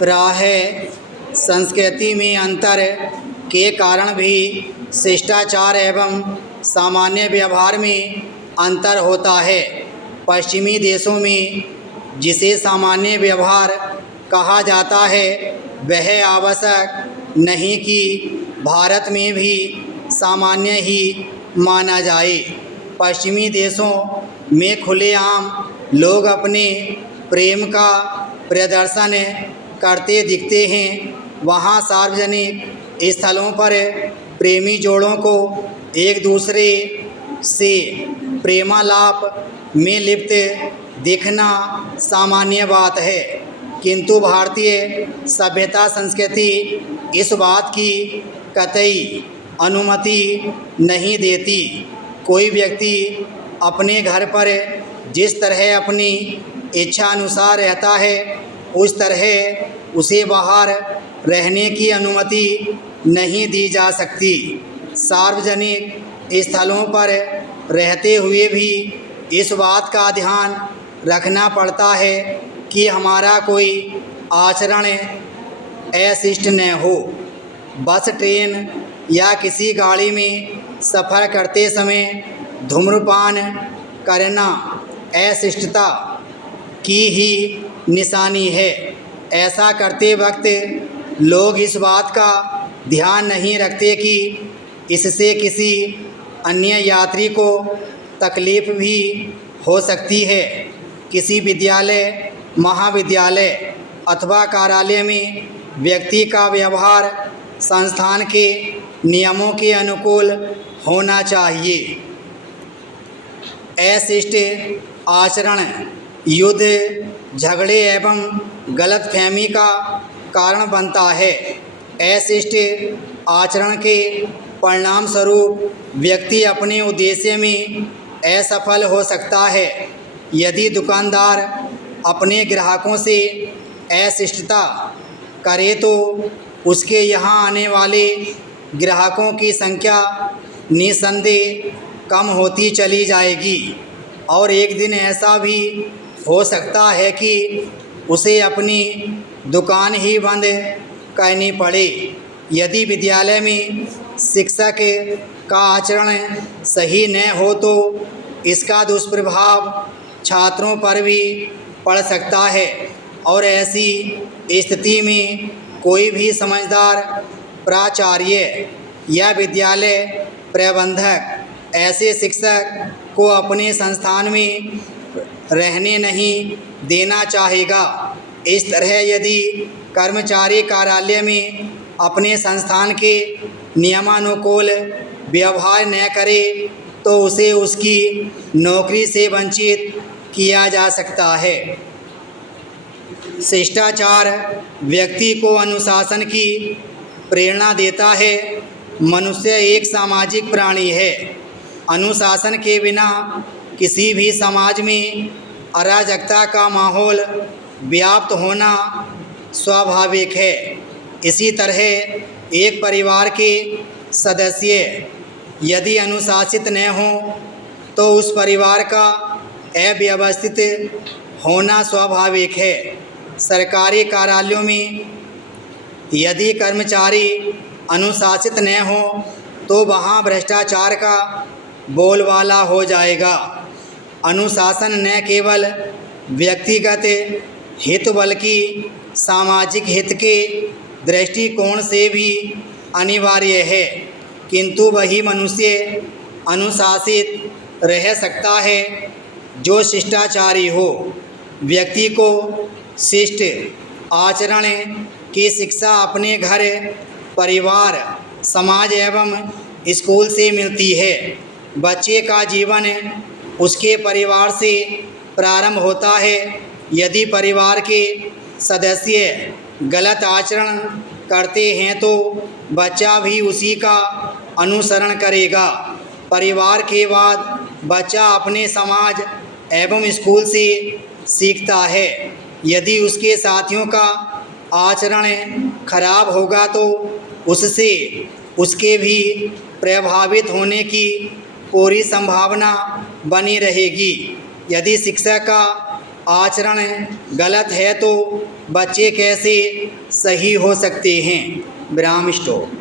प्रायः संस्कृति में अंतर के कारण भी शिष्टाचार एवं सामान्य व्यवहार में अंतर होता है। पश्चिमी देशों में जिसे सामान्य व्यवहार कहा जाता है वह आवश्यक नहीं कि भारत में भी सामान्य ही माना जाए। पश्चिमी देशों में खुलेआम लोग अपने प्रेम का प्रदर्शन करते दिखते हैं। वहाँ सार्वजनिक स्थलों पर प्रेमी जोड़ों को एक दूसरे से प्रेमालाप में लिप्त दिखना सामान्य बात है, किंतु भारतीय सभ्यता संस्कृति इस बात की कतई अनुमति नहीं देती। कोई व्यक्ति अपने घर पर जिस तरह अपनी इच्छा अनुसार रहता है उस तरह उसे बाहर रहने की अनुमति नहीं दी जा सकती। सार्वजनिक स्थलों पर रहते हुए भी इस बात का ध्यान रखना पड़ता है कि हमारा कोई आचरण अशिष्ट न हो। बस, ट्रेन या किसी गाड़ी में सफ़र करते समय धूम्रपान करना अशिष्टता की ही निशानी है। ऐसा करते वक्त लोग इस बात का ध्यान नहीं रखते कि इससे किसी अन्य यात्री को तकलीफ भी हो सकती है। किसी विद्यालय, महाविद्यालय अथवा कार्यालय में व्यक्ति का व्यवहार संस्थान के नियमों के अनुकूल होना चाहिए। अशिष्ट आचरण युद्ध, झगड़े एवं गलतफहमी का कारण बनता है। अशिष्ट आचरण के परिणाम स्वरूप व्यक्ति अपने उद्देश्य में असफल हो सकता है। यदि दुकानदार अपने ग्राहकों से अशिष्टता करे तो उसके यहाँ आने वाले ग्राहकों की संख्या निस्संदेह कम होती चली जाएगी और एक दिन ऐसा भी हो सकता है कि उसे अपनी दुकान ही बंद करनी पड़े। यदि विद्यालय में शिक्षक का आचरण सही न हो तो इसका दुष्प्रभाव छात्रों पर भी पड़ सकता है और ऐसी स्थिति में कोई भी समझदार प्राचार्य या विद्यालय प्रबंधक ऐसे शिक्षक को अपने संस्थान में रहने नहीं देना चाहेगा। इस तरह यदि कर्मचारी कार्यालय में अपने संस्थान के नियमानुकूल व्यवहार न करे तो उसे उसकी नौकरी से वंचित किया जा सकता है। शिष्टाचार व्यक्ति को अनुशासन की प्रेरणा देता है। मनुष्य एक सामाजिक प्राणी है। अनुशासन के बिना किसी भी समाज में अराजकता का माहौल व्याप्त होना स्वाभाविक है। इसी तरह एक परिवार के सदस्य यदि अनुशासित न हों तो उस परिवार का अव्यवस्थित होना स्वाभाविक है। सरकारी कार्यालयों में यदि कर्मचारी अनुशासित न हो तो वहाँ भ्रष्टाचार का बोलबाला हो जाएगा। अनुशासन न केवल व्यक्तिगत हित बल्कि सामाजिक हित के दृष्टिकोण से भी अनिवार्य है, किंतु वही मनुष्य अनुशासित रह सकता है जो शिष्टाचारी हो। व्यक्ति को शिष्ट आचरण की शिक्षा अपने घर, परिवार, समाज एवं स्कूल से मिलती है। बच्चे का जीवन उसके परिवार से प्रारंभ होता है। यदि परिवार के सदस्य गलत आचरण करते हैं तो बच्चा भी उसी का अनुसरण करेगा। परिवार के बाद बच्चा अपने समाज एवं स्कूल से सीखता है। यदि उसके साथियों का आचरण खराब होगा तो उससे उसके भी प्रभावित होने की पूरी संभावना बनी रहेगी। यदि शिक्षक का आचरण गलत है तो बच्चे कैसे सही हो सकते हैं। विराम स्टॉप।